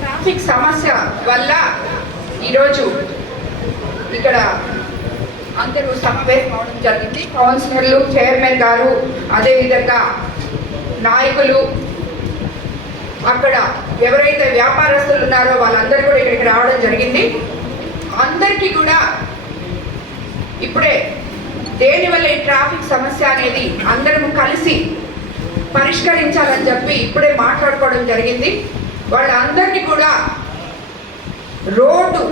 Traffic సమస్య వల్ల ఈరోజు ఇక్కడ అందరూ సమావేశం అవడం జరిగింది. కౌన్సిలర్లు చైర్మన్ గారు అదేవిధంగా నాయకులు అక్కడ ఎవరైతే వ్యాపారస్తులు ఉన్నారో వాళ్ళందరూ కూడా ఇక్కడికి రావడం జరిగింది. అందరికీ కూడా ఇప్పుడే దేనివల్ల ఈ ట్రాఫిక్ సమస్య అనేది అందరం కలిసి పరిష్కరించాలని చెప్పి ఇప్పుడే మాట్లాడుకోవడం జరిగింది. వాళ్ళందరినీ కూడా రోడ్డు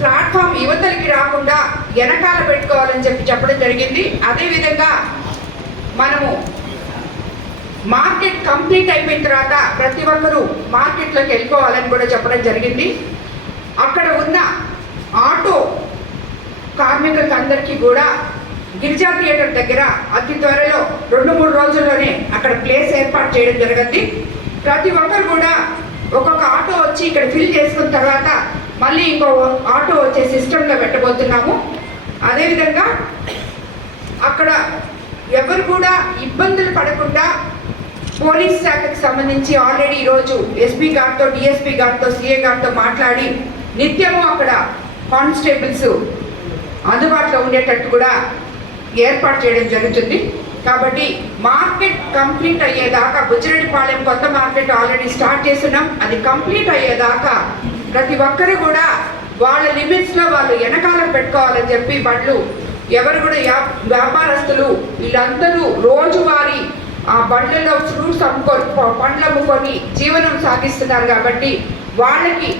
ప్లాట్ఫామ్ యువతలకి రాకుండా వెనకాల పెట్టుకోవాలని చెప్పి చెప్పడం జరిగింది. అదేవిధంగా మనము మార్కెట్ కంప్లీట్ అయిపోయిన తర్వాత ప్రతి ఒక్కరూ మార్కెట్లోకి వెళ్ళిపోవాలని కూడా చెప్పడం జరిగింది. అక్కడ ఉన్న ఆటో కార్మికులకు అందరికీ కూడా గిరిజా థియేటర్ దగ్గర అతి త్వరలో రెండు మూడు రోజుల్లోనే అక్కడ ప్లేస్ ఏర్పాటు చేయడం జరిగింది. ప్రతి ఒక్కరు కూడా ఒక్కొక్క ఆటో వచ్చి ఇక్కడ ఫిల్ చేసుకున్న తర్వాత మళ్ళీ ఇంకో ఆటో వచ్చే సిస్టంలో పెట్టబోతున్నాము. అదేవిధంగా అక్కడ ఎవరు కూడా ఇబ్బందులు పడకుండా పోలీస్ శాఖకు సంబంధించి ఆల్రెడీ ఈరోజు ఎస్పీ గారితో డిఎస్పీ గారితో సిఏ గారితో మాట్లాడి నిత్యము అక్కడ కానిస్టేబుల్స్ అందుబాటులో ఉండేటట్టు కూడా ఏర్పాటు చేయడం జరుగుతుంది. కాబట్టి మార్కెట్ కంప్లీట్ అయ్యేదాకా బుజ్జిరెడ్డిపాలెం కొత్త మార్కెట్ ఆల్రెడీ స్టార్ట్ చేస్తున్నాం. అది కంప్లీట్ అయ్యేదాకా ప్రతి ఒక్కరు కూడా వాళ్ళ లిమిట్స్లో వాళ్ళు వెనకాల పెట్టుకోవాలని చెప్పి బండ్లు ఎవరు కూడా వ్యా- వ్యాపారస్తులు వీళ్ళందరూ రోజువారీ ఆ బండ్లలో ఫ్రూట్స్ అమ్ముకొని పండ్లు అమ్ముకొని జీవనం సాగిస్తున్నారు కాబట్టి వాళ్ళకి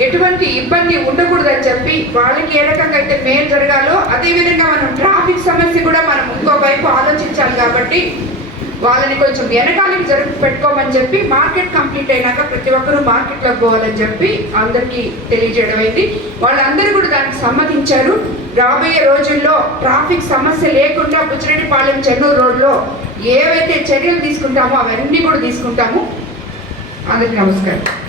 ఎటువంటి ఇబ్బంది ఉండకూడదని చెప్పి వాళ్ళకి ఏ రకంగా అయితే మేలు జరగాలో అదేవిధంగా మనం ట్రాఫిక్ సమస్య కూడా మనం ఇంకోవైపు ఆలోచించాలి కాబట్టి వాళ్ళని కొంచెం వెనకాలకి జరుపు పెట్టుకోమని చెప్పి మార్కెట్ కంప్లీట్ అయినాక ప్రతి ఒక్కరూ మార్కెట్లోకి పోవాలని చెప్పి అందరికీ తెలియజేయడం అయింది వాళ్ళందరూ కూడా దానికి సమ్మతించారు. రాబోయే రోజుల్లో ట్రాఫిక్ సమస్య లేకుండా బుచ్చిరెడ్డిపాలెం చెన్నూరు రోడ్లో ఏవైతే చర్యలు తీసుకుంటామో అవన్నీ కూడా తీసుకుంటాము. అందరికీ నమస్కారం.